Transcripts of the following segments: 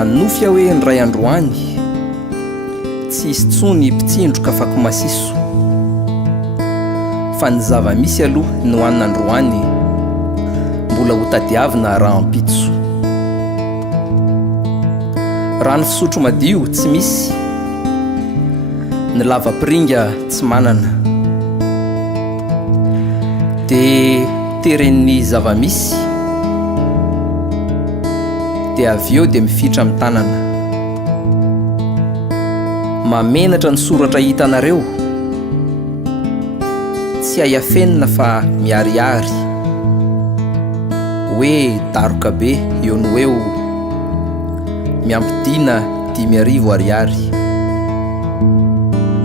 nanofy aho hoe ny ray androany tsy hisy tsony mpitsindroka afaka masiso fa ny zava-misy aloha ny hoanina androany mbola ho tadiavina raha ampitso. Rano fisotro madio tsy misy, ny lava-piringa tsy manana, dia teren'ny zava-misy dia avy eo dia mifitra amin'ny tanana. Mamenatra ny soratra hitanareo, tsy hayafenina fa miariary hoe daroka be eo no eo miampidina 5,000 ariary.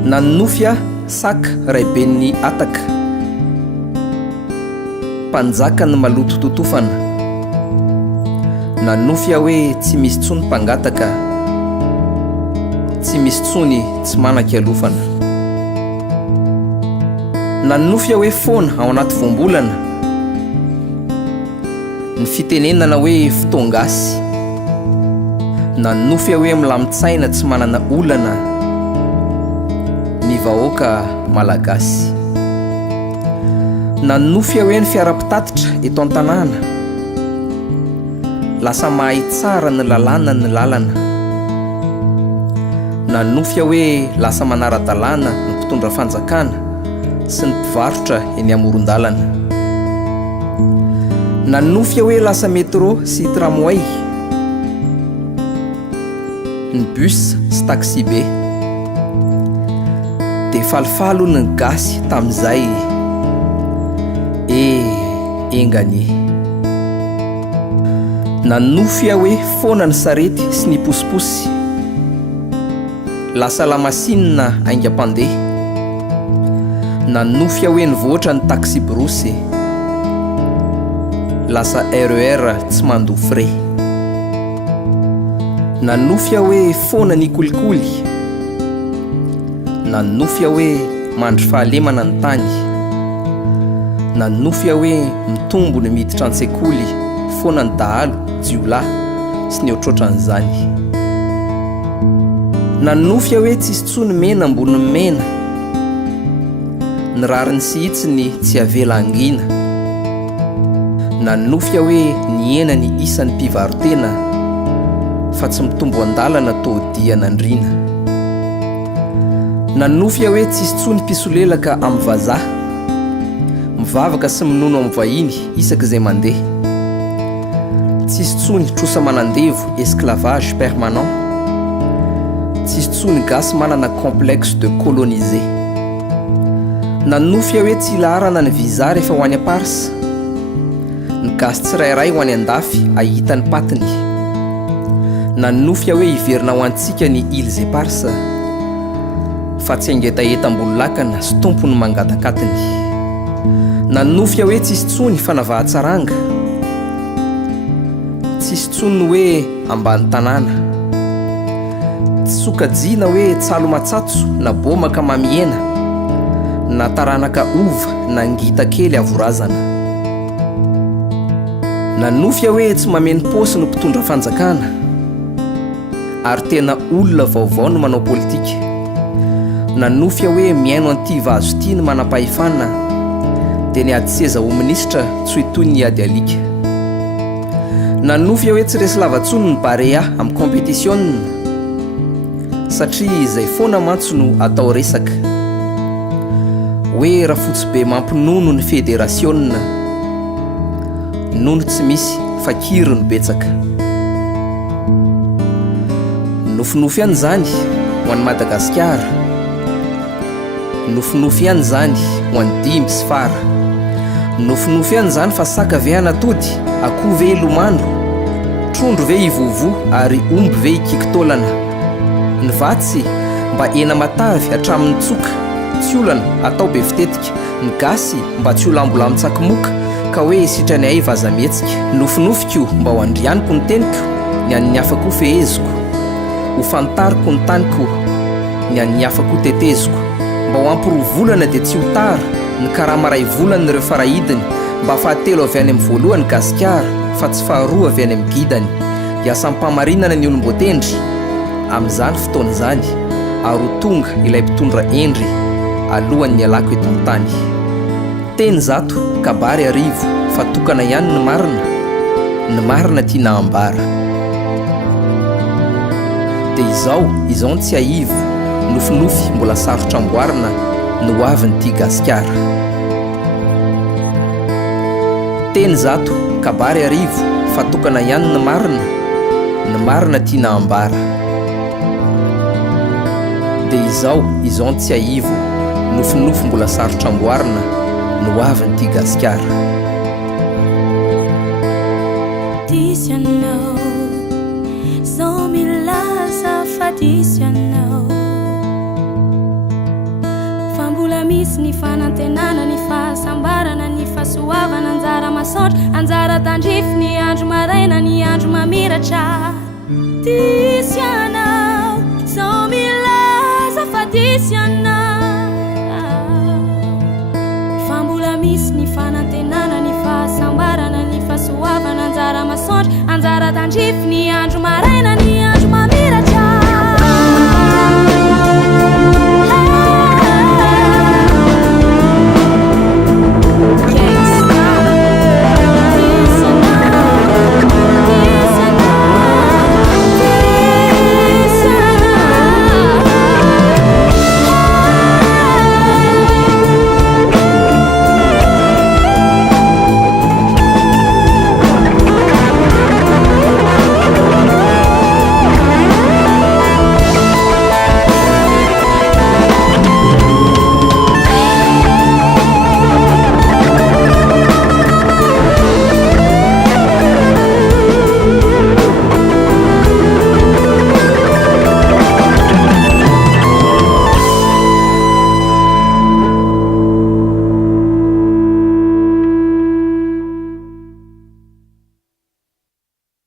Nanofy aho saka raiben'ny ataka, mpanjaka ny maloto totofana. Nanofy aho hoe tsy misy tsony mpangataka, tsy misy tsony tsy manaka alofana. Nanofy aho hoe foana ao anaty voambolana, ny fitenenana hoe fotongasy. Nanofy aho hoe milamin-tsaina tsy manana olana, ny vahoaka malagasy. Nanofy aho hoe ny fiara-pitatitra eto an-tanàna, lasa mahay tsara ny lalàna ny lalana. Nanofy aho hoe lasa manara-dalàna ny mpitondra fanjakana sy ny mpivarotra eny amoron-dalana. Nanofy aho hoe lasa métro sy tramway, ny bus sy taxi be, dia falifalo ny gasy tamin'izay engany. Nanofy aho hoe foana ny sarety sy ny posiposy, lasa lamasinina aingam-pandeha. Nanofy aho hoe nivoatra ny taxi brosy, lasa RER tsy mandoa frais. Nanofy aho hoe foana ny kolikoly, nanofy aho hoe mandry fahalemana ny tany. Nanofy aho hoe mitombo ny miditra an-tsekoly, foana ny dahalo, jiolahy sy ny ohatrohatran'izany. Nanofy aho hoe tsisy tsony mena ambony mena, ny rariny sy hitsiny tsy avela angina. Nanofy aho hoe ny hena ny isan'ny mpivarotena, fa tsy mitombo an-dalana toadiana andrina. Nanofy aho hoe tsisy tsony mpisolelaka amin'ny vazaha, mivavaka sy minono amin'ny vahiny isak'izay mandeha. Tsisy tsony trosa manandevo esclavage permanent, tsisy tsony gasy manana complexe de coloniser. Nanofy aho hoe tsy laharana ny visa rehefa ho any aparsa, ny gasy tsirairay ho any andafy ahita ny patiny. Nanofy aho hoe hiverina ho antsika ny îles éparses, fa tsy angetaeta ambony lakana sy tompony mangatakatiny. Nanofy aho hoe tsisy tsony fanavahan-tsaranga, tsisy tsony hoe ambany tanàna, tsy sokajiana hoe tsalo matsatso na bomaka mamiena, na taranaka ova na ngita kely avorazana. Nanofy aho hoe tsy mameno paosy no mpitondra fanjakana, ary tena olona vaovao no manao politika. Nanofy aho hoe miaino an'ity vazo ity ny manam-pahefana, dia ny ady seza ho minisitra tsy ho toy ny ady alika. Nanofy aho hoe tsy resy lavatsony ny barea amin'ny compétition, satria izay foana mantsy no atao resaka, hoe raha fotsy be mampinono ny fédération, nono tsy misy fa kiry no betsaka. Nofinofy ihany zany ho an'i Madagasikara, nofinofy ihany zany ho an'ny dimy sy fara. Nofinofy ihany zany fa saka ve anatody, akoho ve ilomano, trondro ve ivovo ary omby ve ikikitolana. Ny vatsy mba ena matavy hatramin'ny tsoka, tsy olana atao be fitetika. Ny gasy mba tsy ho lambolamon-tsakomoka ka hoe sitrany ay vazametsika. Nofinofiko mba ho andrianiko ny teniko, ny an'ny afako feheziko, ho fantariko ny taniko, ny an'ny afako teteziko. Mba ho amporovolana dia tsy ho tara, ny karama ray volany ireo farahidiny, mba fahatelo avy any amin'ny voalohany gasikara, fa tsy faharoa avy any amin'ny gidany. hiasam-pamarinana ny olom-boatendry amin'izany fotoana izany ary ho tonga ilay mpitondra endry alohan'ny alako eto amin'ny tany. Teny zato kabary arivo fa tokana ihany ny marina tiana ambara. Dia izao ny tsy aivo nofinofy mbola sarotra amboarina no avin'ity gasikara. Teny zato kabary arivo fa tokana ihany ny marina tiana ambara. Dia izao ny tsy aivo nofinofy mbola sarotra amboarina no avin'ity gasikara. This you know, so milaza fa this you know. Fa mbola misy ny fanantenana, ny fahasambarana, ny fahasoavana, anjara masaotra, anjara tandrify, ny andro maraina, ny andro mamiratra. This you know, so milaza fa this you know. Fa mbola misy ny fanantenana, ny fahasambarana, ny fahasoavana, anjara masaotra, anjara tandrify, ny andro maraina.